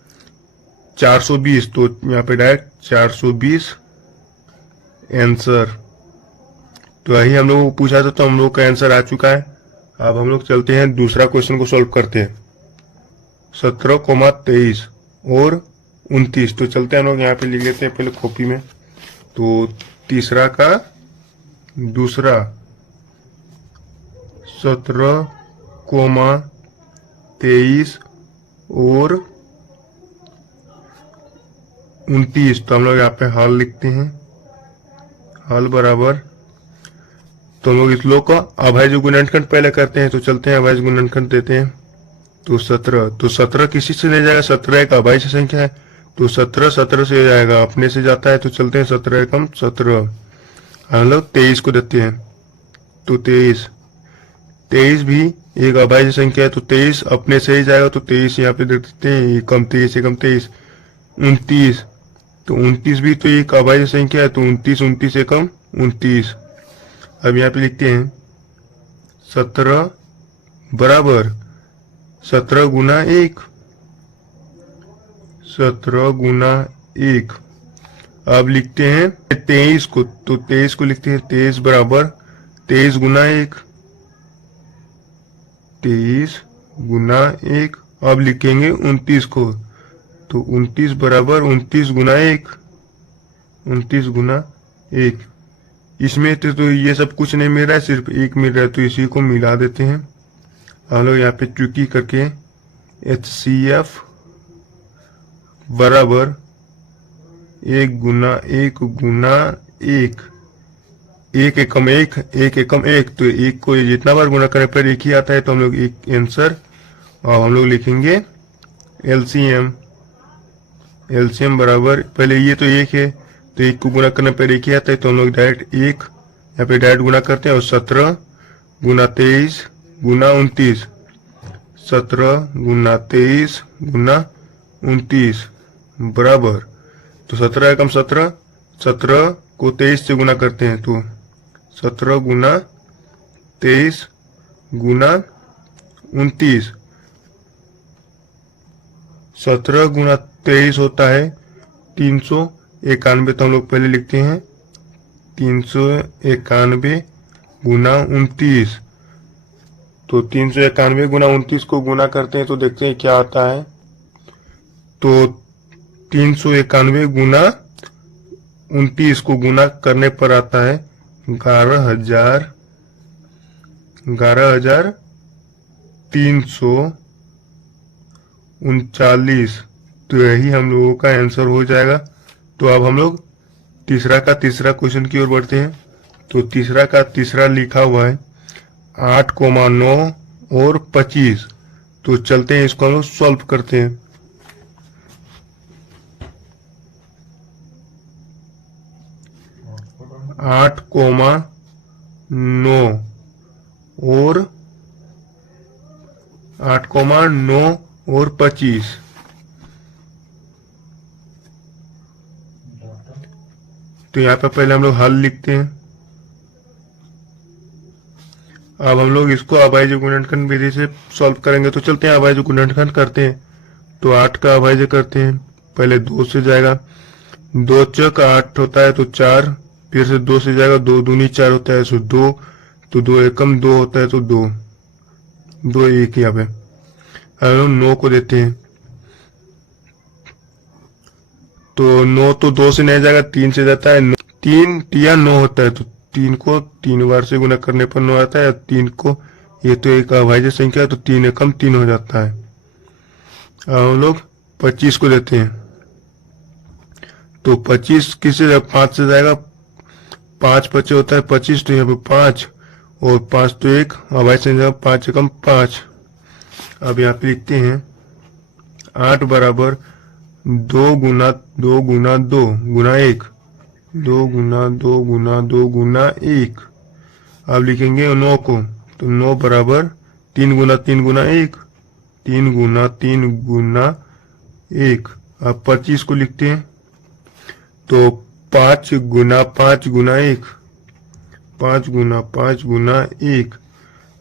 420। तो यहाँ पे डायरेक्ट 420 आंसर। तो यही हम लोगों को पूछा था, तो हम लोग का आंसर आ चुका है। अब हम लोग चलते हैं दूसरा क्वेश्चन को सॉल्व करते हैं। 17,23 और 29। तो चलते हैं हम लोग यहाँ पे लिख लेते हैं पहले कॉपी में। तो तीसरा का दूसरा 17,23 और 29। तो हम लोग यहाँ पे हल लिखते हैं। हल बराबर, तो हम लोग इस लोग का अभाज्य गुणनखंड पहले करते हैं। तो चलते हैं अभाज्य गुणनखंड देते हैं। तो 17, तो 17 किसी से नहीं जाएगा, 17 एक अभाज्य संख्या है, तो 17 17 से जाएगा, अपने से जाता है। तो चलते हैं 17 एकम 17। हम लोग 23 को देते हैं। तो 23 भी एक अभाज्य संख्या है, तो 23 अपने से ही जाएगा, तो 23 यहाँ पे देख देते हैं, एकम 23 एकम 23। 29, तो 29 भी तो एक अभाज्य संख्या है, तो 29 29 एकम 29। अब यहाँ पे लिखते हैं 17 बराबर 17 गुना 1, 17 गुना 1। अब लिखते हैं 23 को, तो 23 को लिखते हैं 23 बराबर 23 गुना 1, 23 गुना 1। अब लिखेंगे 29 को, तो 29 बराबर 29 गुना 1, 29 गुना 1। इसमें तो ये सब कुछ नहीं मिल रहा है, सिर्फ 1 मिल रहा है, तो इसी को मिला देते हैं। हम लोग यहाँ पे चूकी करके HCF बराबर 1 गुना 1 गुना 1, 1 एकम 1, 1 एकम 1। तो 1 को जितना बार गुना करने पर 1 ही आता है, तो हम लोग एक आंसर। और हम लोग लिखेंगे एलसीएम। एलसीएम बराबर, पहले ये तो 1 है, तो 1 को गुना करने पर 1 ही आता है, तो हम लोग डायरेक्ट 1 यहाँ पे डायरेक्ट गुना करते हैं। और 17 गुना 23 गुना 29, 17 गुना 23 गुना 29 बराबर, तो 17 एकम 17, 17 को 23 से गुना करते हैं, तो 17 गुना 23 गुना 29, 17 गुना 23 होता है 391। तो हम लोग पहले लिखते हैं 391 गुना 29। तो 391 गुना 29 को गुना करते हैं तो देखते हैं क्या आता है। तो 391 गुना 29 को गुना करने पर आता है 11,339। तो यही हम लोगों का आंसर हो जाएगा। तो अब हम लोग तीसरा का तीसरा क्वेश्चन की ओर बढ़ते हैं। तो तीसरा का तीसरा लिखा हुआ है 8,9 और 25। तो चलते हैं, इसको हम लोग सॉल्व करते हैं। आठ कोमा 9 और 25। तो यहाँ पे पहले हम लोग हल लिखते हैं। अब हम लोग इसको अभाज्य गुणनखंड विधि से सॉल्व करेंगे। तो चलते हैं अभाज्य गुणनखंड करते हैं। तो 8 का अभाज्य करते हैं, पहले 2 से जाएगा, 2 चौक 8 होता है तो 4, फिर से 2 से जाएगा, 2 दूनी 4 होता है तो 2, तो 2 एकम 2 होता है तो 2, 2 1 यहाँ पे। हम लोग 9 को देते हैं, तो 9 तो 2 से नहीं जाएगा, 3 से जाता है, 3 तिया 9 होता है, तो 3 को 3 बार से गुना करने पर 9 आता है। 3 को, ये तो एक अभाज्य संख्या है, तो 3 एकम 3 हो जाता है। अब हम लोग 25 को देते हैं, तो 25 किससे 5 से जाएगा, 5 बचे होता है 25, तो यहाँ पे 5 और 5 तो एक अभाज्य संख्या, 5 एकम 5। अब यहाँ पे लिखते हैं 8 बराबर 2 गुना 2 गुना 2 गुना 1, 2 गुना 2 गुना 2 गुना 1। अब लिखेंगे 9 को, तो 9 बराबर 3 गुना 3 गुना 1, 3 गुना 3 गुना 1। अब 25 को लिखते हैं, तो 5 गुना 5 गुना 1, 5 गुना 5 गुना 1।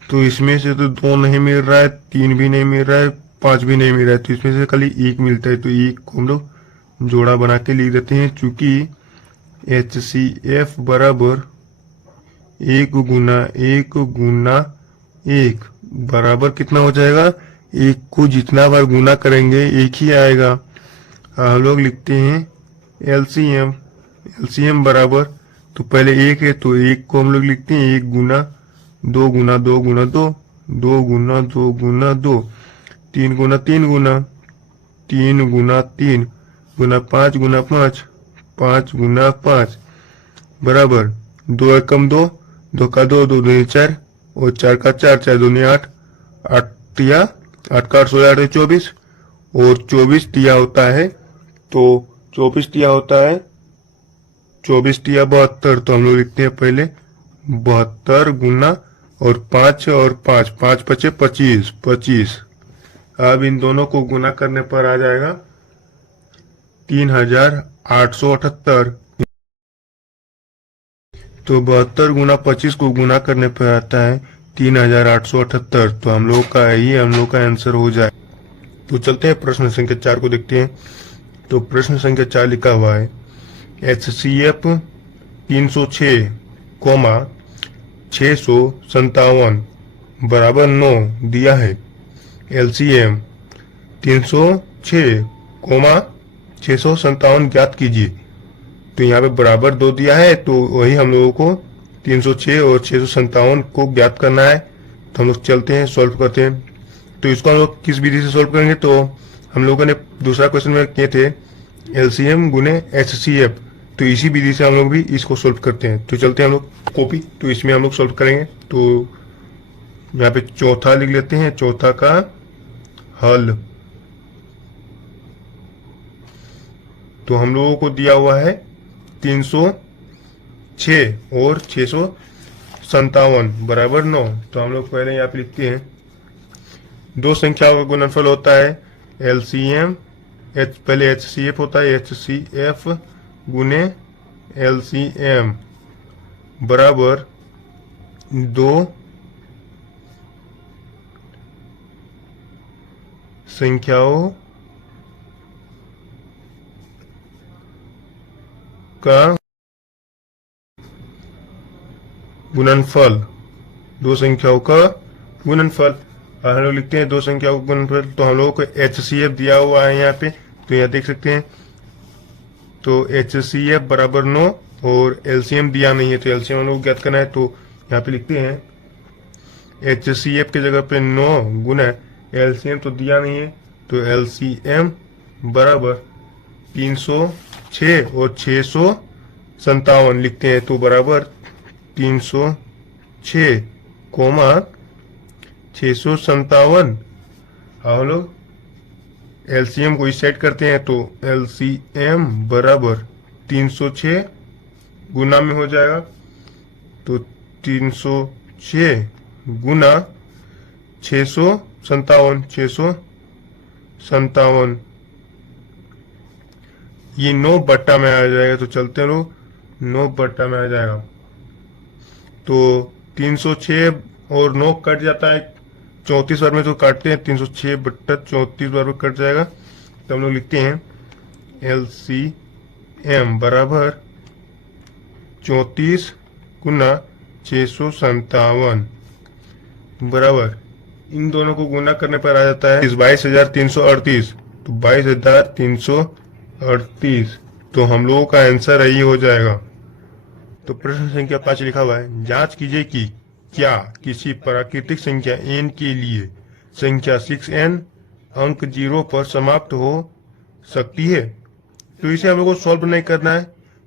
तो इसमें से तो 2 नहीं मिल रहा है, 3 भी नहीं मिल रहा है, 5 भी नहीं मिल रहा है, तो इसमें से खाली 1 मिलता है। तो 1 को हम लोग जोड़ा बना के लिख देते हैं, चूंकि HCF बराबर 1 गुना 1 गुना 1 बराबर कितना हो जाएगा, 1 को जितना बार गुना करेंगे 1 ही आएगा। हम लोग लिखते हैं LCM। LCM बराबर, तो पहले 1 है तो 1 को हम लोग लिखते हैं 1 गुना 2 गुना 2 गुना 2, 2 गुना 2 गुना 2, 3 गुना 3 गुना 3 गुना 3 गुना 5 गुना 5, 5 गुना 5 बराबर 2 एकम 2, 2 का 2, 2 दूनी 4 और 4 का 4, 4 दूनी 8, 8 तिया 8 का 8 16 8 24 और 24 तिया होता है, तो 24 तिया होता है 24 तिया 72। तो हम लोग लिखते हैं पहले 72 गुना और 5 और 5, 5 पचे 25, 25। अब इन दोनों को गुना करने पर आ जाएगा 3878। तो 72 गुना 25 को गुना करने पर आता है 3878। तो हम लोग का आंसर हो जाए। तो चलते हैं प्रश्न संख्या 4 को देखते हैं। तो प्रश्न संख्या 4 लिखा हुआ है HCF 306, 657 बराबर 9 दिया है। LCM 306, 657 ज्ञात कीजिए। तो यहाँ पे बराबर 2 दिया है, तो वही हम लोगों को 306 और 657 को ज्ञात करना है। तो हम लोग चलते हैं, सॉल्व करते हैं। तो इसको हम लोग किस विधि से सॉल्व करेंगे, तो हम लोगों ने दूसरा क्वेश्चन में किए थे एलसीएम गुने एचसीएफ, तो इसी विधि से हम लोग भी इसको सोल्व करते हैं। तो चलते हैं हम लोग कॉपी, तो इसमें हम लोग सोल्व करेंगे। तो यहाँ पे चौथा लिख लेते हैं, चौथा का हल। तो हम लोगों को दिया हुआ है 306 और 657 बराबर 9। तो हम लोग पहले यहाँ पे लिखते हैं, दो संख्याओं का गुणनफल होता है एलसीएम, पहले एचसीएफ होता है, एचसीएफ गुने एलसीएम बराबर 2 संख्याओं का गुणनफल, दो संख्याओं का गुणनफल। हम लोग लिखते हैं दो संख्याओं का गुणनफल, तो हम लोगों को एचसीएफ दिया हुआ है यहाँ पे, तो यहाँ देख सकते हैं। तो एचसीएफ बराबर 9 और एलसीएम दिया नहीं है, तो एलसीएम हम लोग ज्ञात करना है। तो यहाँ पे लिखते हैं एचसीएफ की जगह पे 9 गुना एलसीएम तो दिया नहीं है, तो एलसीएम बराबर 306 और 657 लिखते हैं। तो बराबर 306 कोमा 657। हम लोग एलसीएम को इस साइड करते हैं, तो एलसीएम बराबर 306 गुना में हो जाएगा, तो 306 गुना 657 ये 9 बट्टा में आ जाएगा। तो चलते रहो, 9 बट्टा में आ जाएगा। तो 306 और 9 कट जाता है 34 बार में, तो काटते हैं 306 बट्टा 34 बार में कट जाएगा। तो हम लोग लिखते हैं एलसीएम बराबर 34 गुना 657 बराबर, इन दोनों को गुना करने पर आ जाता है 22,338। तो 22,338, तो हम लोगों का आंसर यही हो जाएगा। तो प्रश्न संख्या 5 लिखा हुआ है, जांच कीजिए कि क्या किसी प्राकृतिक संख्या n के लिए संख्या 6n अंक 0 पर समाप्त हो सकती है। तो इसे हम लोगों को सॉल्व नहीं करना है,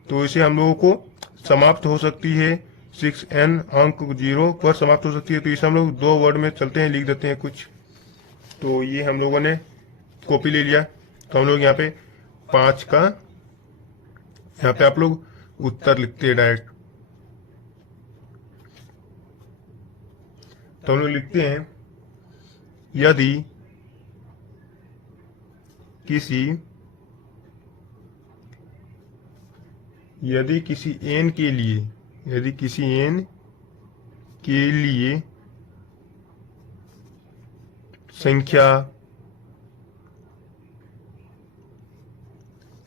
तो इसे हम लोगों को समाप्त हो सकती है 6n अंक 0 पर समाप्त हो सकती है। तो इसे हम लोग दो वर्ड में चलते हैं, लिख देते हैं कुछ। तो ये हम लोगों ने कॉपी ले लिया, तो हम लोग यहाँ पे 5 का, यहाँ पे आप लोग उत्तर लिखते हैं डायरेक्ट। तो हम लोग लिखते हैं, यदि किसी n के लिए, यदि किसी n के लिए संख्या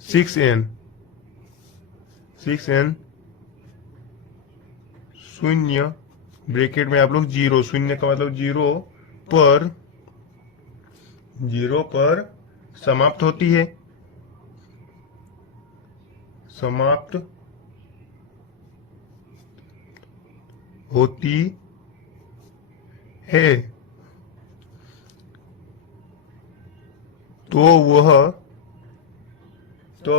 6n शून्य ब्रैकेट में आप लोग 0, शून्य का मतलब 0 पर समाप्त होती है, समाप्त होती है, तो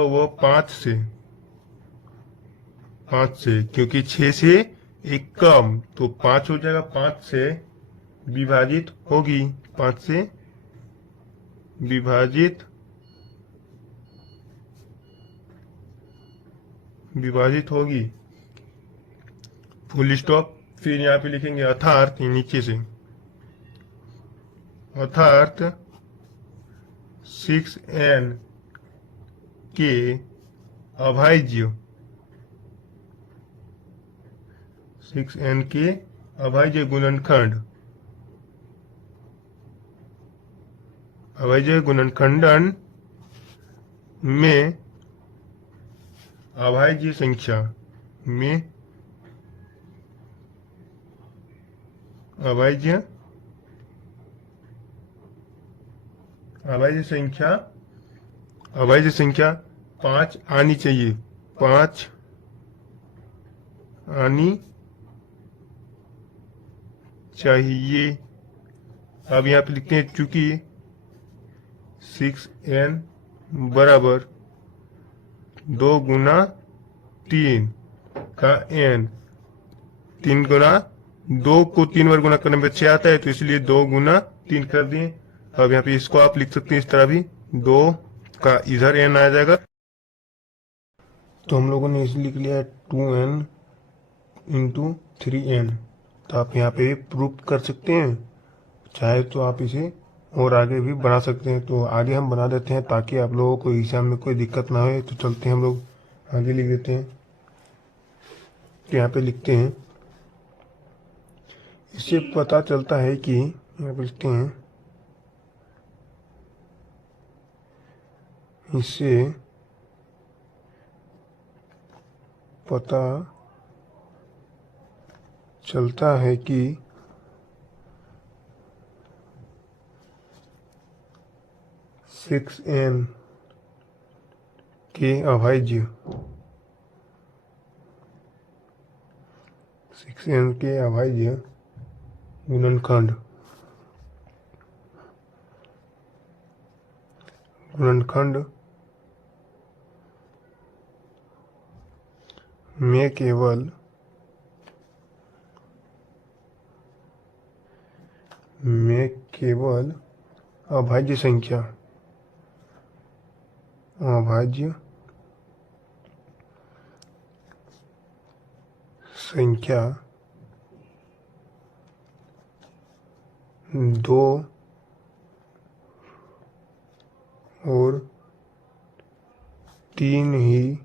वह 5 से, क्योंकि 6 से एक कम, तो 5 हो जाएगा, 5 से विभाजित होगी, 5 से विभाजित होगी, फुल स्टॉप। फिर यहाँ पे लिखेंगे अर्थात, नीचे से, अर्थात 6n के अभाज्य, 6n के अभाज्य गुणनखंडन में अभाज्य संख्या में अभाज्य संख्या 5 आनी चाहिए, 5 आनी चाहिए। अब यहाँ पे लिखते हैं, चूंकि 6n बराबर 2 गुना 3 का n। 3 गुना 2 को 3 बार गुना करने में 6 आता है, तो इसलिए 2 गुना 3 कर दिए। अब यहाँ पे इसको आप लिख सकते हैं इस तरह भी, 2 का इधर n आ जाएगा, तो हम लोगों ने इसे लिख लिया 2n इंटू 3n। तो आप यहाँ पे प्रूफ कर सकते हैं, चाहे तो आप इसे और आगे भी बढ़ा सकते हैं। तो आगे हम बना देते हैं ताकि आप लोगों को एग्जाम में कोई दिक्कत ना हो। तो चलते हैं हम लोग आगे लिख देते हैं। तो यहाँ पे लिखते हैं, इससे पता चलता है कि, यहाँ पे लिखते हैं, इससे पता चलता है कि 6n के अभाज्य 6n के अभाज्य गुणनखंड में केवल अभाज्य संख्या 2 और 3 ही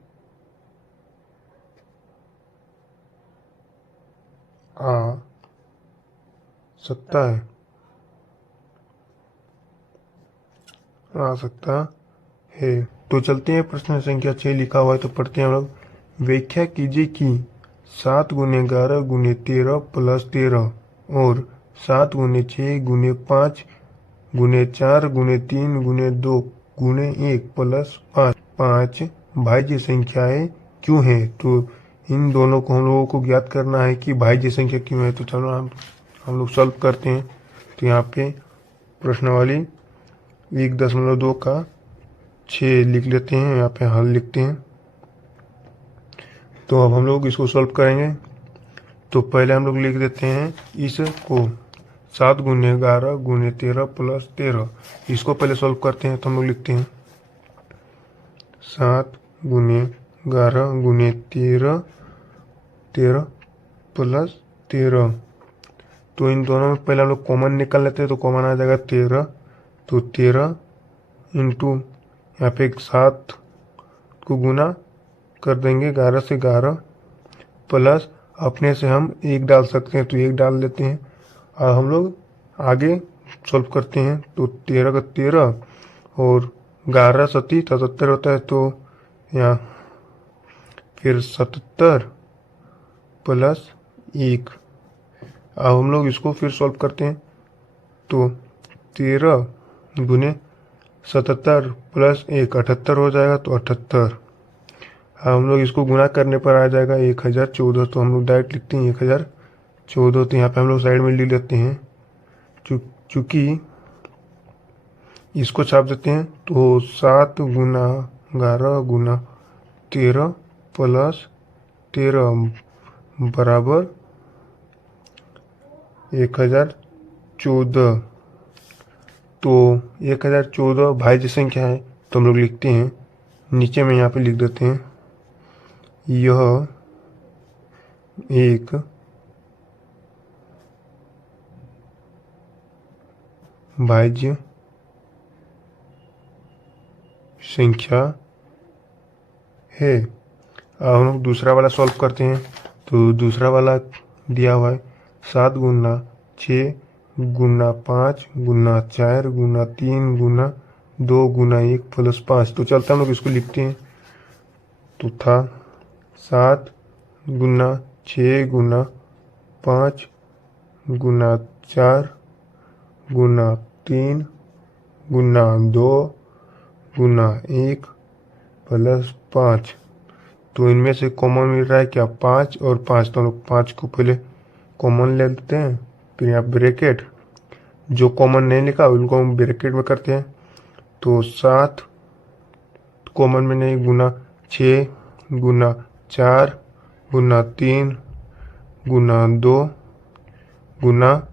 आ सकता है। तो चलते हैं, प्रश्न संख्या 6 लिखा हुआ है, तो पढ़ते हैं हम लोग। व्याख्या कीजिए कि 7 गुने 11 गुने 13 प्लस 13 और 7 गुने 6 गुने 5 गुने 4 गुने 3 गुने 2 गुने 1 प्लस 5 भाज्य संख्याएं क्यों हैं। तो इन दोनों को हम लोगों को ज्ञात करना है कि भाज्य संख्या क्यों है। तो चलो हम लोग सॉल्व करते हैं। तो यहाँ पे प्रश्नावली 1.2 का 6 लिख लेते हैं, यहाँ पे हल लिखते हैं। तो अब हम लोग इसको सॉल्व करेंगे। तो पहले हम लोग लिख देते हैं इसको 7 गुने 11 गुने 13 प्लस 13, इसको पहले सॉल्व करते हैं। तो हम लोग लिखते हैं 7 गुने 11 गुने 13 प्लस 13। तो इन दोनों में पहले हम लोग कॉमन निकाल लेते हैं, तो कॉमन आ जाएगा 13। तो 13 इंटू यहाँ पे 7 को गुना कर देंगे 11 से 11 प्लस अपने से हम 1 डाल सकते हैं, तो 1 डाल लेते हैं। और हम लोग आगे सॉल्व करते हैं। तो 13 का 13 और 11 सती 77 होता है, तो यहाँ फिर 77 प्लस 1। अब हम लोग इसको फिर सॉल्व करते हैं। तो 13 गुने 77 प्लस 1 78 हो जाएगा, तो 78। हम लोग इसको गुना करने पर आ जाएगा 1014। तो हम लोग डायरेक्ट लिखते हैं 1014। तो यहाँ पे हम लोग साइड में लिख लेते हैं, चूँकि इसको छाप देते हैं। तो 7 गुना 11 गुना 13 प्लस 13 बराबर 1014। तो 1014 भाज्य संख्या है, तो हम लोग लिखते हैं नीचे में, यहाँ पे लिख देते हैं, यह एक भाज्य संख्या है। अब हम लोग दूसरा वाला सॉल्व करते हैं। तो दूसरा वाला दिया हुआ है 7 गुना 6 गुना 5 गुना 4 गुना 3 गुना 2 गुना 1 प्लस 5। तो चलते हम लोग इसको लिखते हैं। तो था 7 गुना 6 गुना 5 गुना 4 गुना 3 गुना 2 गुना 1 प्लस 5। तो इनमें से कॉमन मिल रहा है क्या, 5 और 5। तो हम लोग 5 को पहले कॉमन ले लेते हैं, फिर यहाँ ब्रैकेट, जो कॉमन नहीं लिखा उनको हम ब्रैकेट में करते हैं। तो 7 कॉमन में नहीं, गुना 6 गुना 4 गुना 3 गुना 2 गुना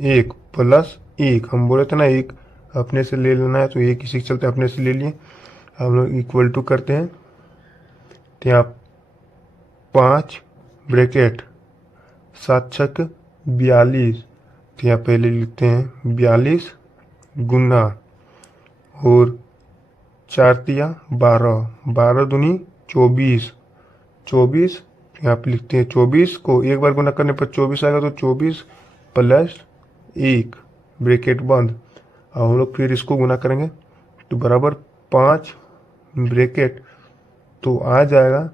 1 प्लस 1। हम बोले थे ना 1 अपने से ले लेना है, तो 1 इसी के चलते अपने से ले लिए। हम लोग इक्वल टू करते हैं, तो यहाँ 5 ब्रैकेट 7 छक 42, तो यहाँ पहले लिखते हैं 42 गुना और 4 तिया 12, 12 दूनी 24, 24 यहाँ पे लिखते हैं 24 को एक बार गुना करने पर 24 आएगा, तो 24 प्लस 1 ब्रैकेट बंद। अब हम लोग फिर इसको गुना करेंगे तो बराबर 5 ब्रैकेट, तो आ जाएगा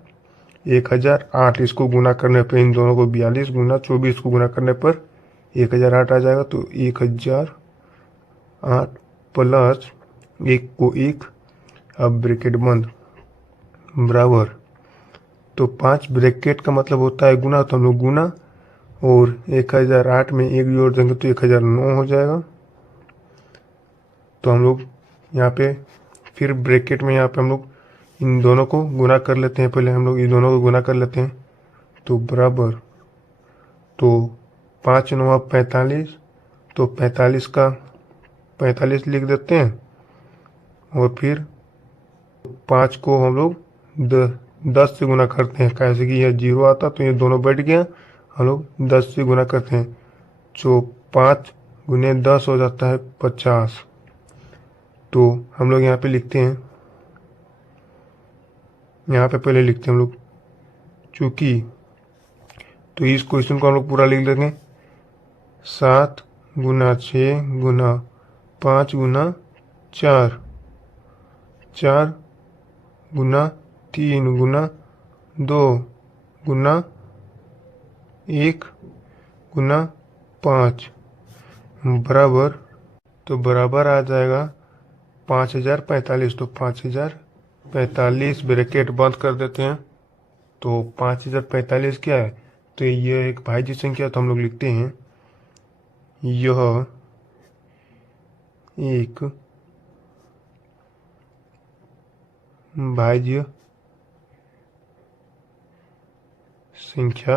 1008। इसको गुना करने पर इन दोनों को 42 गुना 24 को गुना करने पर 1008 आ जाएगा, तो 1008 प्लस 1 को 1, अब ब्रैकेट बंद बराबर। तो 5 ब्रैकेट का मतलब होता है गुना, तो हम लोग गुना और 1008 में 1 जोड़ देंगे तो 1009 हो जाएगा। तो हम लोग यहाँ पे फिर ब्रैकेट में यहाँ पे हम लोग इन दोनों को गुना कर लेते हैं। पहले हम लोग इन दोनों को गुना कर लेते हैं, तो बराबर, तो 5 9 45, तो 45 का 45 लिख देते हैं और फिर 5 को हम लोग 10 से गुना करते हैं, कैसे कि यह 0 आता तो ये दोनों बैठ गया। हम लोग 10 से गुना करते हैं, तो 5 गुने 10 हो जाता है 50। तो हम लोग यहाँ पे लिखते हैं, यहाँ पे पहले लिखते हैं हम लोग चूंकि, तो इस क्वेश्चन को हम लोग पूरा लिख लेंगे। 7 गुना 6 गुना 5 गुना 4, 4 गुना 3 गुना 2 गुना 1 गुना 5 बराबर, तो बराबर आ जाएगा 5045। तो 5045 ब्रैकेट बंद कर देते हैं। तो 5045 क्या है, तो यह एक भाज्य संख्या, तो हम लोग लिखते हैं यह एक भाज्य संख्या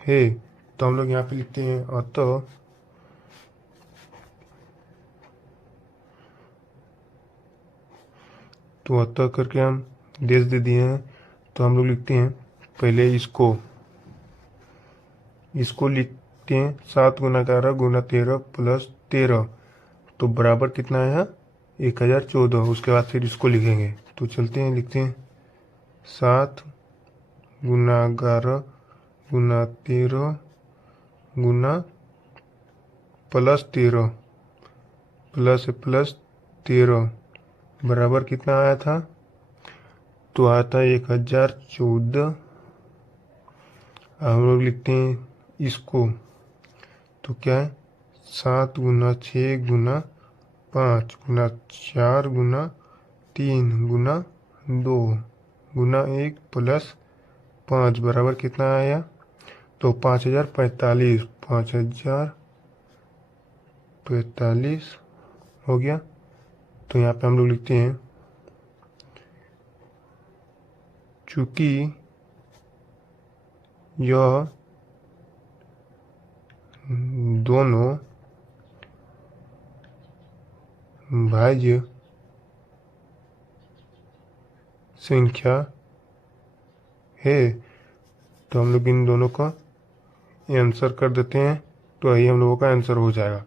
है। तो हम लोग यहाँ पे लिखते हैं अतः तो अतः करके हम देश दे दिए हैं। तो हम लोग लिखते हैं पहले इसको लिखते हैं 7 गुना 11 गुना 13 प्लस 13, तो बराबर कितना आया 1014। उसके बाद फिर इसको लिखेंगे, तो चलते हैं लिखते हैं 7 गुना 11 गुना 13 गुना प्लस 13 प्लस 13 बराबर कितना आया था, तो आया था 1014। हम लोग लिखते हैं इसको, तो क्या है 7 गुना 6 गुना 5 गुना 4 गुना 3 गुना 2 गुना 1 प्लस 5 बराबर कितना आया, तो 5045 5045 हो गया। तो यहाँ पे हम लोग लिखते हैं चूंकि यह दोनों भाज्य संख्या है, तो हम लोग इन दोनों का आंसर कर देते हैं। तो यही हम लोगों का आंसर हो जाएगा।